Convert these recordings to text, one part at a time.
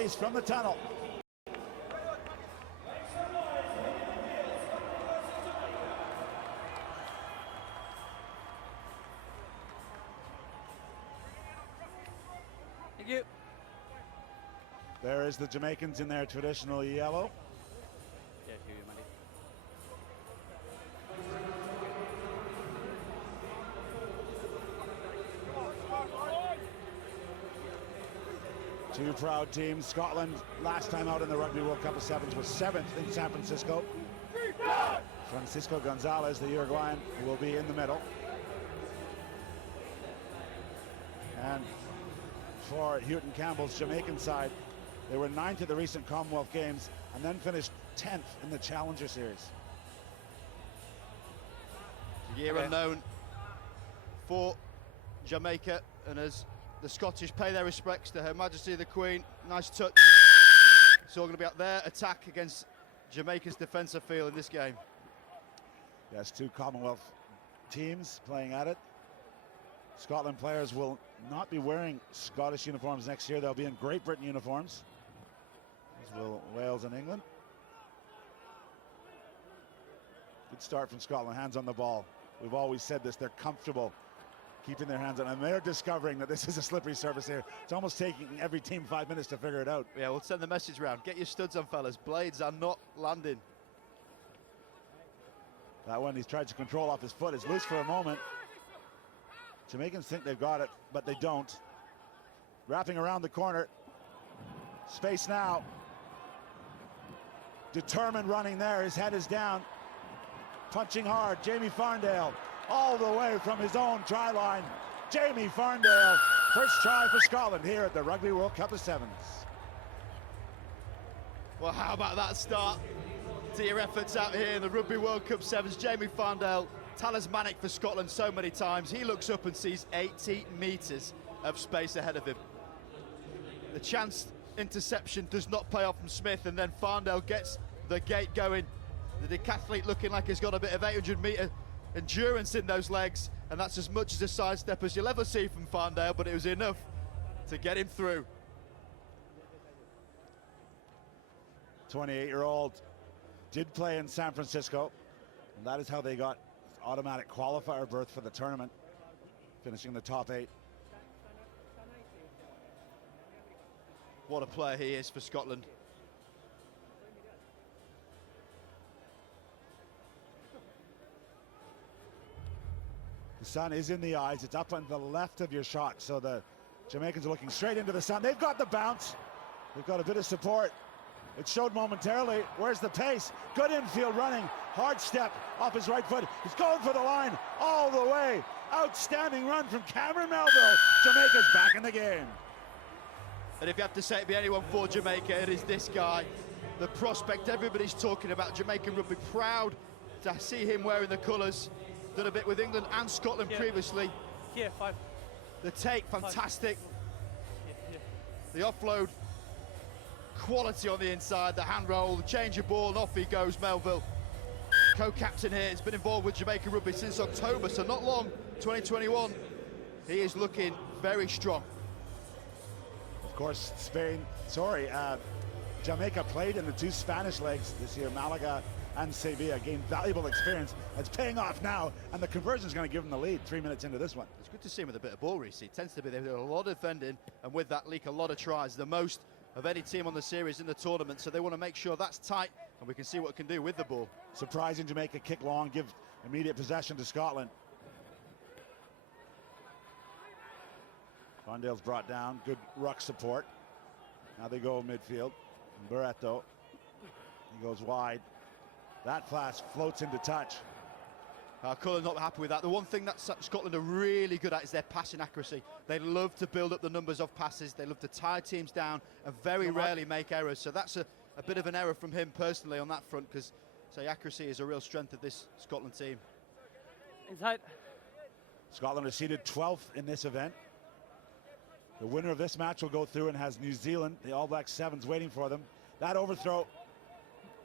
from the tunnel. Thank you. There is the Jamaicans in their traditional yellow. Two proud teams. Scotland, last time out in the Rugby World Cup of Sevens, was 7th in San Francisco. Francisco Gonzalez, the Uruguayan, will be in the middle. And for Houghton Campbell's Jamaican side, they were 9th at the recent Commonwealth Games and then finished 10th in the Challenger Series. A year unknown for Jamaica, and as the Scottish pay their respects to Her Majesty the Queen, nice touch. It's all going to be up their attack against Jamaica's defensive feel in this game. Yes, two Commonwealth teams playing at it. Scotland players will not be wearing Scottish uniforms next year. They'll be in Great Britain uniforms, as will Wales and England. Good start from Scotland, hands on the ball. We've always said this, they're comfortable keeping their hands on it, and they're discovering that this is a slippery surface here. It's almost taking every team 5 minutes to figure it out. Yeah, we'll send the message round. Get your studs on, fellas. Blades are not landing. That one he's tried to control off his foot is loose for a moment. Jamaicans think they've got it, but they don't. Wrapping around the corner. Space now. Determined running there, his head is down. Punching hard, Jamie Farndale, all the way from his own try line. Jamie Farndale, first try for Scotland here at the Rugby World Cup of Sevens. Well, how about that start to your efforts out here in the Rugby World Cup Sevens? Jamie Farndale, talismanic for Scotland so many times. He looks up and sees 80 metres of space ahead of him. The chance interception does not pay off from Smith, and then Farndale gets the gate going. The decathlete looking like he's got a bit of 800-metre endurance in those legs, and that's as much as a sidestep as you'll ever see from Farndale, but it was enough to get him through. 28-year-old did play in San Francisco, and that is how they got automatic qualifier berth for the tournament, finishing in the top 8. What a player he is for Scotland. The sun is in the eyes. It's up on the left of your shot, so the Jamaicans are looking straight into the sun. They've got the bounce. They've got a bit of support. It showed momentarily. Where's the pace? Good infield running. Hard step off his right foot. He's going for the line all the way. Outstanding run from Cameron Melville. Jamaica's back in the game. And if you have to say it be anyone for Jamaica, it is this guy. The prospect everybody's talking about. Jamaican rugby, proud to see him wearing the colours. Done a bit with England and Scotland previously. Here, 5. The take, fantastic. The offload, quality on the inside. The hand roll, the change of ball, and off he goes, Melville. Co-captain here, has been involved with Jamaica rugby since October, so not long, 2021. He is looking very strong. Of course, Jamaica played in the two Spanish legs this year, Malaga and Sevilla, gained valuable experience. It's paying off now, and the conversion is going to give them the lead 3 minutes into this one. It's good to see him with a bit of ball receipt. Tends to be there, a lot of defending, and with that leak, a lot of tries, the most of any team on the series in the tournament, so they want to make sure that's tight, and we can see what it can do with the ball. Surprising Jamaica kick long, give immediate possession to Scotland. Farndale's brought down, good ruck support. Now they go midfield. Barreto, he goes wide. That pass floats into touch. Cullen not happy with that. The one thing that Scotland are really good at is their passing accuracy. They love to build up the numbers of passes. They love to tie teams down and very rarely make errors. So that's a bit of an error from him personally on that front, because accuracy is a real strength of this Scotland team. Inside. Scotland is seeded 12th in this event. The winner of this match will go through and has New Zealand, the All Black Sevens, waiting for them. That overthrow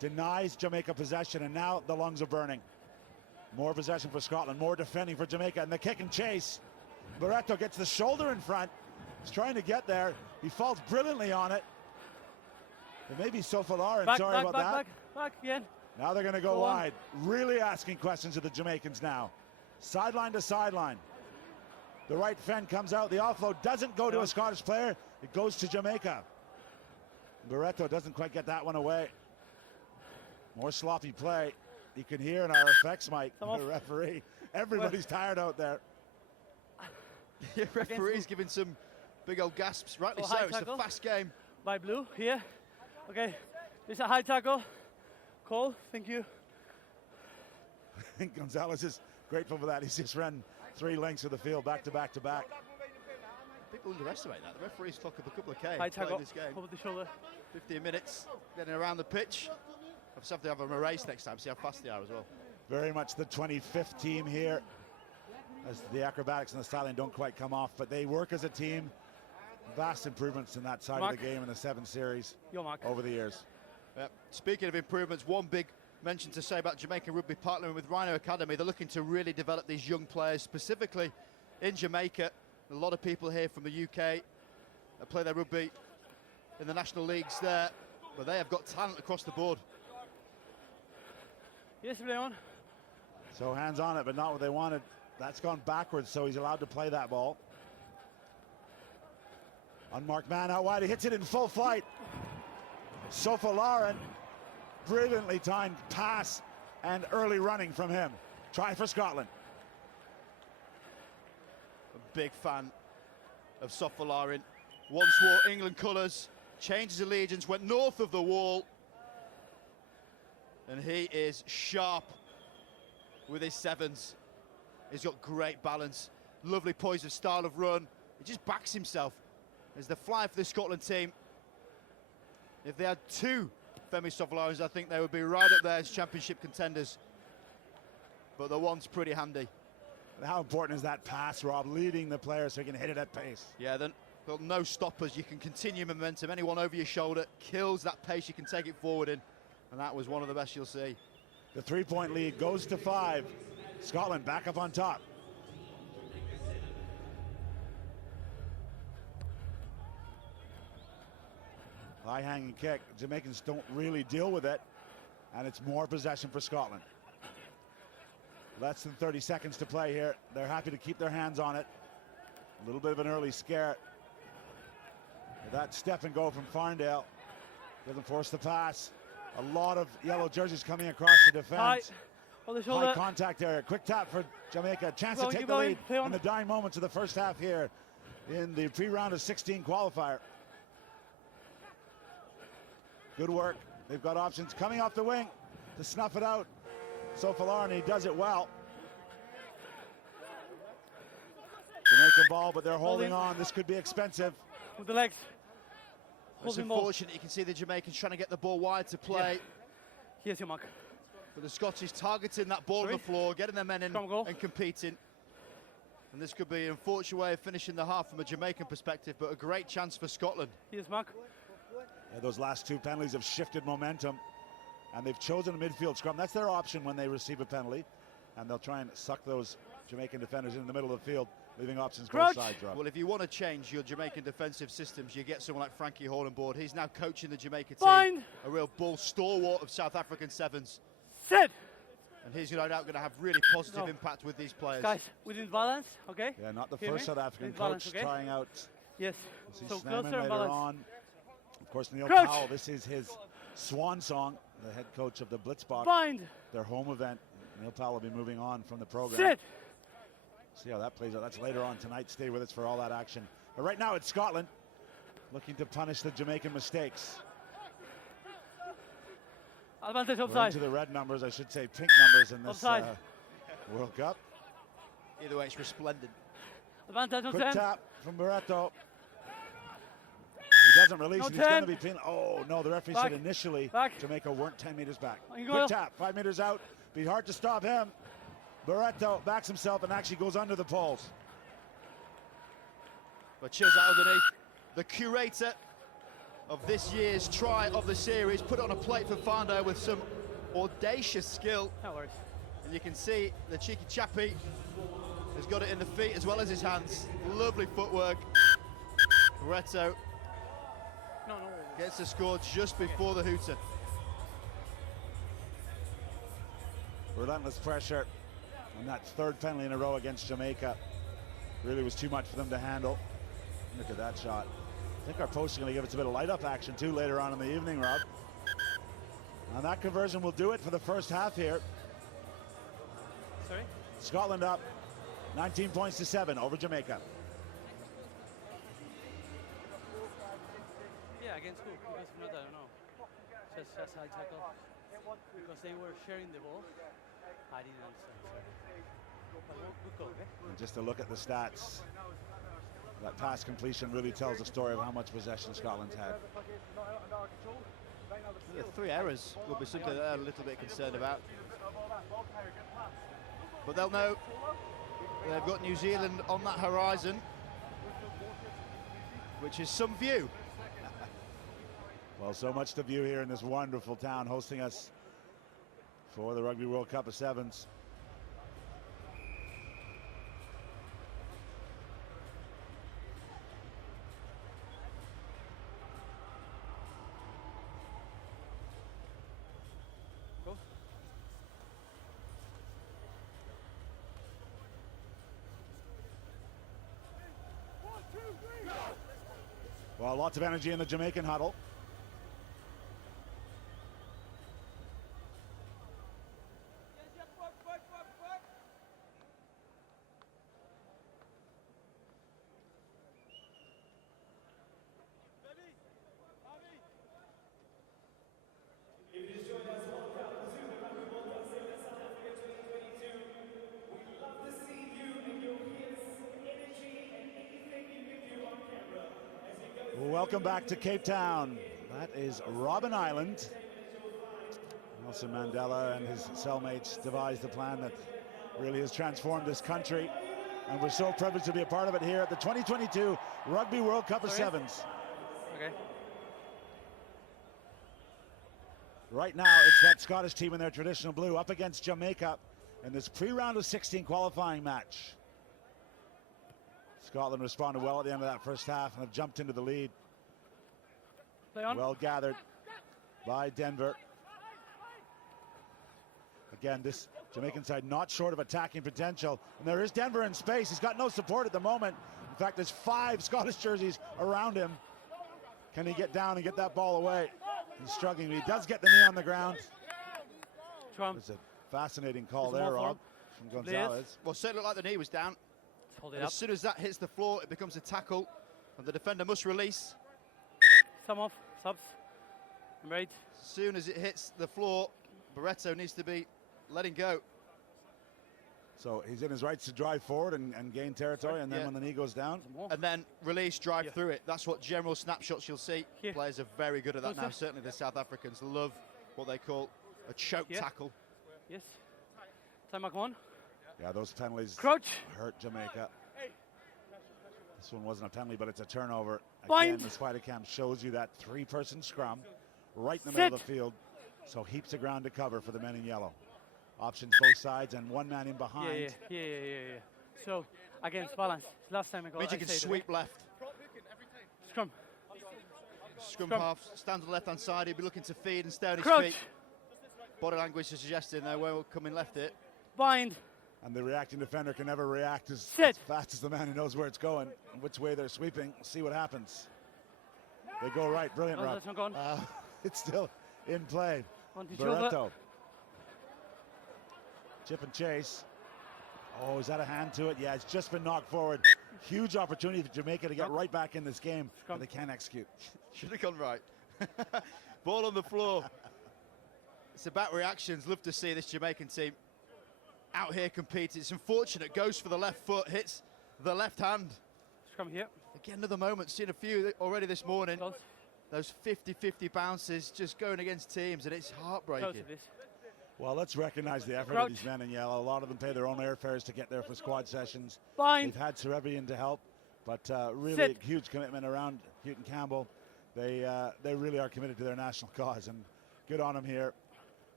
denies Jamaica possession, and now the lungs are burning. More possession for Scotland, more defending for Jamaica, and the kick and chase. Barreto gets the shoulder in front. He's trying to get there. He falls brilliantly on it. It may be Sofalarin, Back, sorry back, about back, that. back again. Now they're going to go Go on. wide. Really asking questions of the Jamaicans now. Sideline to sideline. The right fend comes out. The offload doesn't go to a Scottish player. It goes to Jamaica. Barreto doesn't quite get that one away. More sloppy play. You can hear in our effects mic, the referee. Everybody's tired out there. The referee's giving some big old gasps. Rightly so, it's a fast game. By blue, here. Okay, this is a high tackle. Cole, thank you. I think Gonzalez is grateful for that. He's just run 3 lengths of the field back to back to back. People underestimate that. The referee's clocked up a couple of K High tackle, this game. over the shoulder. 15 minutes, getting around the pitch. I'll just have to have them a race next time, see how fast they are as well. Very much the 25th team here, as the acrobatics and the styling don't quite come off, but they work as a team. Vast improvements in that side of the game in the 7 series over the years. Yep. Speaking of improvements, one big mention to say about Jamaican Rugby partnering with Rhino Academy. They're looking to really develop these young players, specifically in Jamaica. A lot of people here from the UK that play their rugby in the national leagues there, but they have got talent across the board. Yes, Leon. So hands on it, but not what they wanted. That's gone backwards, so he's allowed to play that ball. Unmarked man out wide, he hits it in full flight. Sofalarin, brilliantly timed pass and early running from him. Try for Scotland. A big fan of Sofalarin. Once wore England colours, changed his allegiance, went north of the wall. And he is sharp with his 7s. He's got great balance, lovely poise of style of run. He just backs himself as the flyer for the Scotland team. If they had 2 Femi Sofalarins, I think they would be right up there as championship contenders. But the one's pretty handy. And how important is that pass, Rob, leading the player so he can hit it at pace? Yeah, then got no stoppers. You can continue momentum. Anyone over your shoulder kills that pace. You can take it forward in. And that was one of the best you'll see. The 3-point lead goes to 5. Scotland back up on top. High hanging kick. Jamaicans don't really deal with it, and it's more possession for Scotland. Less than 30 seconds to play here. They're happy to keep their hands on it. A little bit of an early scare. That step and go from Farndale doesn't force the pass. A lot of yellow jerseys coming across the defense. High contact area. Quick tap for Jamaica. Chance to take the lead in the dying moments of the first half here in the pre-round of 16 qualifier. Good work. They've got options coming off the wing to snuff it out. Sofalarin, he does it well. Jamaican ball, but they're holding on. This could be expensive. With the legs. It's unfortunate. You can see the Jamaicans trying to get the ball wide to play. Yeah. Here's your mark. But the Scottish targeting that ball on the floor, getting their men in and competing. And this could be an unfortunate way of finishing the half from a Jamaican perspective, but a great chance for Scotland. Here's Mark. Yeah, those last 2 penalties have shifted momentum, and they've chosen a midfield scrum. That's their option when they receive a penalty, and they'll try and suck those Jamaican defenders in the middle of the field, leaving options both sides. Rob. Well, if you want to change your Jamaican defensive systems, you get someone like Frankie Hall on board. He's now coaching the Jamaica team, a real bull stalwart of South African 7s. Sit. And he's no doubt going to have really positive impact with these players. Guys, within balance, okay? Yeah, not the first South African coach trying out. Yes. So closer later on. Of course, Neil Crouch. Powell, this is his swan song, the head coach of the Blitzbach. Bind. Their home event. Neil Powell will be moving on from the program. Sit. See how that plays out. That's later on tonight. Stay with us for all that action. But right now it's Scotland looking to punish the Jamaican mistakes. Advantage We're offside. into the red numbers, I should say pink numbers in this World Cup. Either way, it's resplendent. Advantage on Quick 10. tap from Barreto. He doesn't release it. He's going to be penalized. Oh, no, the referee said initially Jamaica weren't 10 meters back. Quick tap, 5 meters out. Be hard to stop him. Barreto backs himself and actually goes under the poles. But Chiz out underneath. The curator of this year's try of the series put on a plate for Farndale with some audacious skill. No worries. And you can see the cheeky chappy has got it in the feet as well as his hands. Lovely footwork. Barreto. No. Gets the score just before the hooter. Relentless pressure, and that third penalty in a row against Jamaica really was too much for them to handle. Look at that shot. I think our posts are going to give us a bit of light up action too later on in the evening, Rob. And that conversion will do it for the first half here. Sorry? Scotland up 19 points to 7 over Jamaica. Yeah, against who? Because if not, I don't know. Just high tackle. Because they were sharing the ball. I didn't understand. Sorry. Good goal, eh? And just to look at the stats, that pass completion really tells the story of how much possession Scotland's had. The 3 errors will be something they're a little bit concerned about. But they'll know they've got New Zealand on that horizon, which is some view. Well, so much to view here in this wonderful town hosting us for the Rugby World Cup of Sevens. Well, lots of energy in the Jamaican huddle. Welcome back to Cape Town. That is Robben Island. Nelson Mandela and his cellmates devised a plan that really has transformed this country, and we're so privileged to be a part of it here at the 2022 Rugby World Cup of Sevens. Okay. Right now, it's that Scottish team in their traditional blue up against Jamaica in this pre-round of 16 qualifying match. Scotland responded well at the end of that first half and have jumped into the lead. Play on. Well gathered by Denver. Again, this Jamaican side not short of attacking potential. And there is Denver in space. He's got no support at the moment. In fact, there's 5 Scottish jerseys around him. Can he get down and get that ball away? He's struggling, but he does get the knee on the ground. It's a fascinating call there, Rob, from Gonzalez. Well, certainly looked like the knee was down. Hold it As soon as that hits the floor, it becomes a tackle, and the defender must release. Some off, subs. I'm ready. As soon as it hits the floor, Barreto needs to be letting go. So he's in his rights to drive forward and gain territory, and then when the knee goes down. And then release, drive through it. That's what general snapshots you'll see. Players are very good at that now. Certainly the South Africans love what they call a choke tackle. Yes. Time back on. Yeah, those penalties Crouch. hurt Jamaica. This one wasn't a penalty, but it's a turnover. Bind. Again, the spider cam shows you that 3-person scrum right in the middle of the field. So heaps of ground to cover for the men in yellow. Options both sides and one man in behind. Yeah. So, against balance. Last time I got. Means you can sweep left. Scrum. Scrum half stands on the left-hand side. He'll be looking to feed and stay on his feet. Body language is suggesting they will come in left it. Bind. And the reacting defender can never react as fast as the man who knows where it's going and which way they're sweeping. See what happens. They go right. Brilliant, Rob. That's not gone. It's still in play. Barreto. Chip and chase. Oh, is that a hand to it? Yeah, it's just been knocked forward. Huge opportunity for Jamaica to get right back in this game, but they can't execute. Should have gone right. Ball on the floor. It's about reactions. Love to see this Jamaican team out here compete. It's unfortunate. Goes for the left foot, hits the left hand. Scrum here. Again, another moment. Seen a few already this morning. Those 50-50 bounces just going against teams, and it's heartbreaking. Well, let's recognize the effort of these men in yellow. A lot of them pay their own airfares to get there for squad sessions. They've had Cerebrian to help, but really huge commitment around Houghton Campbell. They really are committed to their national cause, and good on them here.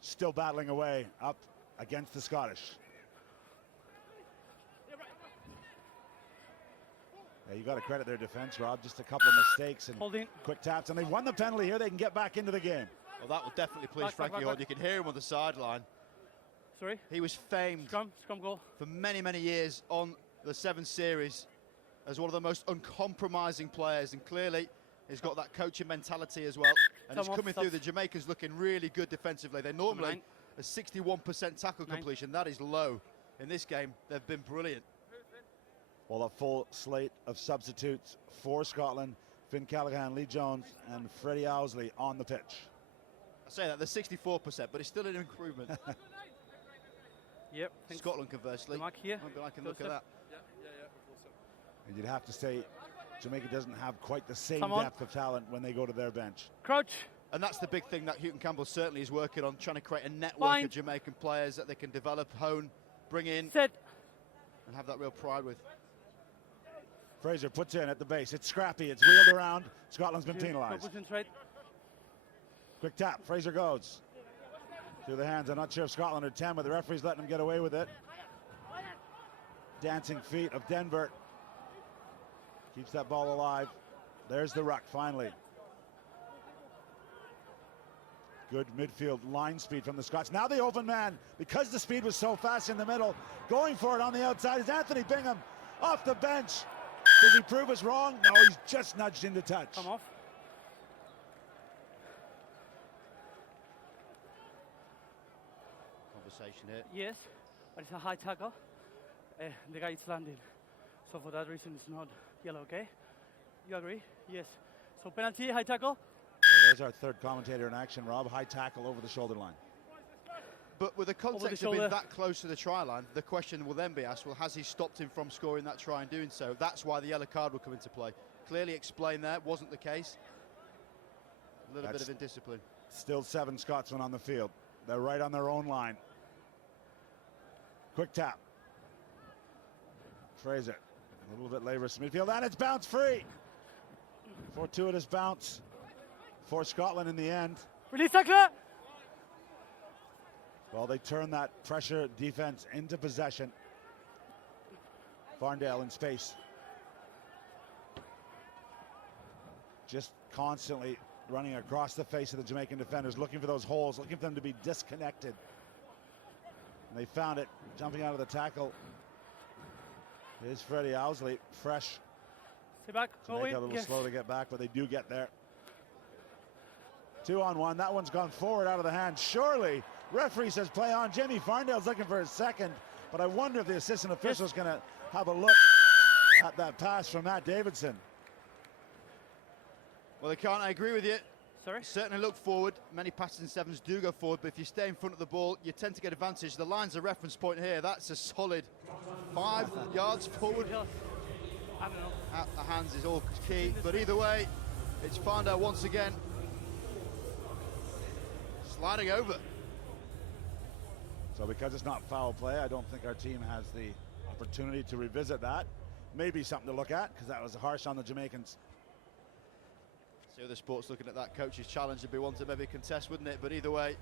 Still battling away up against the Scottish. Yeah, you got to credit their defense, Rob. Just a couple of mistakes and Holding. quick taps, and they've won the penalty here. They can get back into the game. Well, that will definitely please Back, Frankie Horn. You can hear him on the sideline. Sorry. He was famed Scrum goal. for many, many years on the Sevens series as one of the most uncompromising players, and clearly he's got that coaching mentality as well. And he's coming through. The Jamaicans looking really good defensively. They normally a 61% tackle completion. That is low. In this game, they've been brilliant. Well, a full slate of substitutes for Scotland. Finn Callaghan, Lee Jones, and Freddie Owsley on the pitch. I say that, they're 64%, but it's still an improvement. Yep. Scotland, conversely, Mark here. might be liking the look at that. And you'd have to say Jamaica doesn't have quite the same depth of talent when they go to their bench. Crouch. And that's the big thing that Houghton Campbell certainly is working on, trying to create a network of Jamaican players that they can develop, hone, bring in, and have that real pride with. Fraser puts in at the base. It's Scrappy. It's wheeled around. Scotland's been penalised. Quick tap. Fraser goes through the hands. I'm not sure if Scotland are 10, but the referee's letting him get away with it. Dancing feet of Denver. Keeps that ball alive. There's the ruck finally. Good midfield line speed from the Scots. Now the open man, because the speed was so fast in the middle, going for it on the outside is Anthony Bingham off the bench. Does he prove us wrong? No, he's just nudged into touch. Come off. Conversation here. Yes, but it's a high tackle. The guy is landing. So for that reason, it's not yellow, okay? You agree? Yes. So penalty, high tackle. Well, there's our third commentator in action, Rob. High tackle over the shoulder line. But with the context of being that close to the try line, the question will then be asked, well, has he stopped him from scoring that try and doing so? That's why the yellow card will come into play. Clearly explained there, wasn't the case. A little bit of indiscipline. Still 7 Scotsmen on the field. They're right on their own line. Quick tap. Fraser, a little bit laborious midfield, and it's bounce free. Fortuitous bounce for Scotland in the end. Release tackler. Well, they turn that pressure defense into possession. Farndale in space. Just constantly running across the face of the Jamaican defenders, looking for those holes, looking for them to be disconnected. And they found it, jumping out of the tackle. Here's Freddie Owsley, fresh. Stay back. Jamaica a little slow to get back, but they do get there. 2-on-1, that one's gone forward out of the hand. Surely, referee says play on. Jamie Farndale's looking for his second, but I wonder if the assistant official's going to have a look at that pass from Matt Davidson. Well, they can't, I agree with you. Sorry? Certainly look forward. Many passes in sevens do go forward, but if you stay in front of the ball, you tend to get advantage. The line's a reference point here. That's a solid 5 yards forward. I don't know. Out the hands is all key, but either way, it's Farndale once again. Sliding over. So because it's not foul play, I don't think our team has the opportunity to revisit that. Maybe something to look at, because that was harsh on the Jamaicans. See other sports looking at that coach's challenge and be one to maybe contest, wouldn't it? But either way,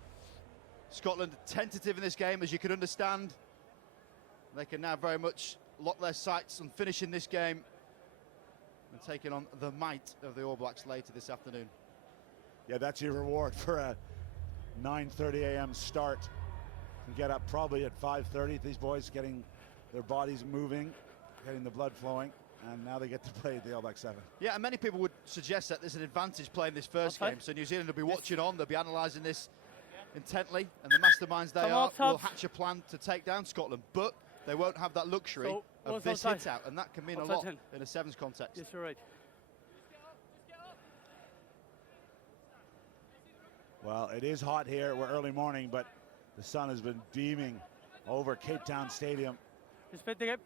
Scotland tentative in this game, as you can understand. They can now very much lock their sights on finishing this game and taking on the might of the All Blacks later this afternoon. Yeah, that's your reward for a 9:30 a.m. start. You get up probably at 5:30. These boys getting their bodies moving, getting the blood flowing, and now they get to play the All Black 7. Yeah, and many people would suggest that there's an advantage playing this first game. So New Zealand will be watching on, they'll be analysing this intently, and the masterminds they will hatch a plan to take down Scotland. But they won't have that luxury of this hit out, and that can mean a lot in a sevens context. Yes, you're right. Well, it is hot here. We're early morning, but the sun has been beaming over Cape Town Stadium. Respect the game.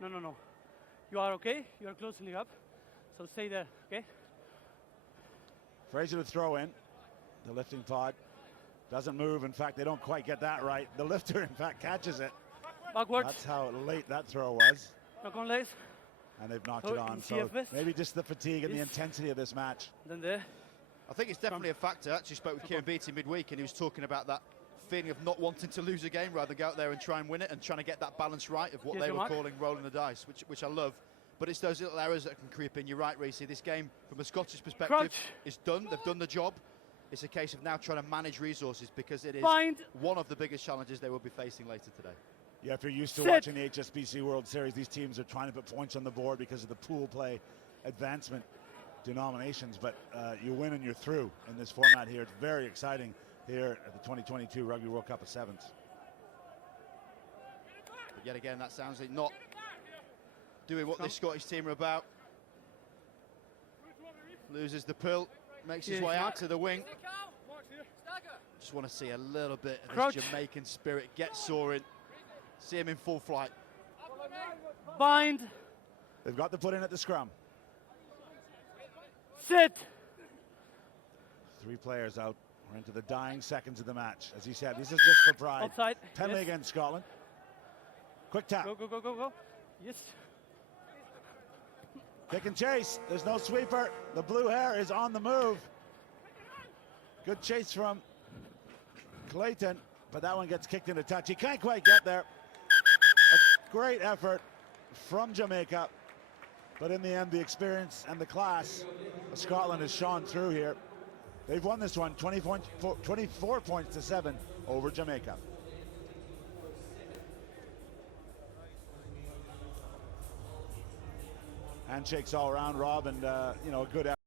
No. You are okay. You are closing up. So stay there, okay? Fraser to throw in. The lifting pod doesn't move. In fact, they don't quite get that right. The lifter, in fact, catches it. Backwards. That's how late that throw was. Knock on legs. And they've knocked it on. So maybe just the fatigue and the intensity of this match. Then there. I think it's definitely a factor. I actually spoke with Kieran Beattie midweek, and he was talking about that feeling of not wanting to lose a game, rather than go out there and try and win it, and trying to get that balance right of what Here's they your were mark. calling rolling the dice, which I love. But it's those little errors that can creep in. You're right, Reece. This game, from a Scottish perspective, Crouch. is done. They've done the job. It's a case of now trying to manage resources, because it is Bind. one of the biggest challenges they will be facing later today. Yeah, if you're used to Sit. watching the HSBC World Series, these teams are trying to put points on the board because of the pool play advancement denominations, but you win and you're through in this format here. It's very exciting here at the 2022 Rugby World Cup of Sevens. But yet again, that sounds like not doing what this Scottish team are about. Loses the pill, makes his Here's way your out mark. to the wing. Just want to see a little bit of Crouch. this Jamaican spirit get soaring. See him in full flight. Bind. They've got to put in at the scrum. Sit. 3 players out. We're into the dying seconds of the match. As he said, this is just for pride. Outside. Penalty Yes. against Scotland. Quick tap. Go, go, go, go, go. Yes. Pick and chase. There's no sweeper. The blue hair is on the move. Good chase from Clayton, but that one gets kicked into touch. He can't quite get there. A great effort from Jamaica, but in the end, the experience and the class of Scotland has shone through here. They've won this one 24 points to 7 over Jamaica. Handshakes all around, Rob, and a good effort.